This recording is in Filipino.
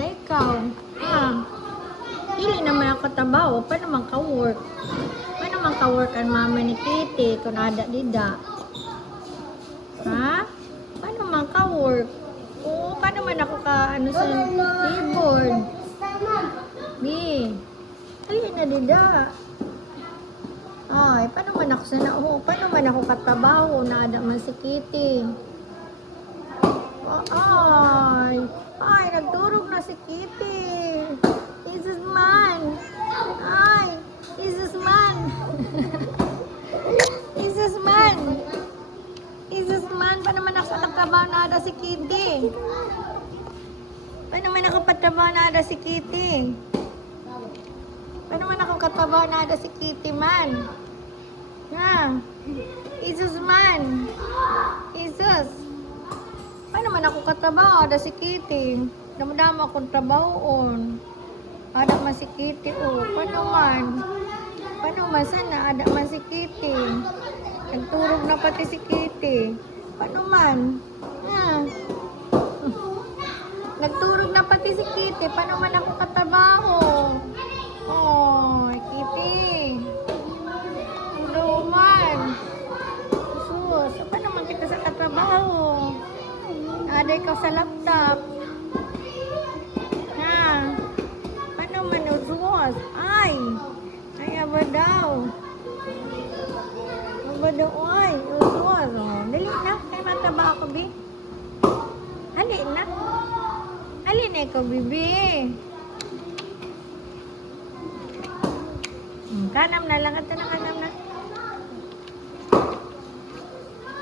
ada ikaw. Ha? Dili naman ako tabaw. Paano man ka-work? Paano man ka-work ang mama ni Kitty kung ada dida? Ha? Paano man ka-work? Oo, paano man ako ka, sa keyboard? Bi, halin na dida. Ay, paano man ako paano man ako katabaho na ada man si Kitty? Ay, nagturog na si Kitty. Jesus man. Ay, Jesus man. Jesus man. Jesus man, paano man ako katabaho na ada si Kitty? Paano man ako katabaho na ada si Kitty? Paano man ako katabaho na ada si Kitty man? Ha? Jesus man. Jesus. Paano man ako katrabaho? Ada si Kitty. Dama-dama akong trabahoon. Ada man si Kitty. Oh, paano man? Paano man sana? Ada man si Kitty. Nagturog na pati si Kitty. Paano man? Ha? Nagturog na pati si Kitty. Paano man ako katrabaho? Oh, Kitty. Hello man. Sus, paano man kita sa katrabaho? Ada ikaw sa laptop. Ha? Paano man usuos? Ay! Ay, aba daw. Aba daw, ay. Usuos. Oh. Dali na. Kaya mataba ako, Bi. Hali na. Hali na ikaw, Bibi. Kanam na lang. Ito na kanam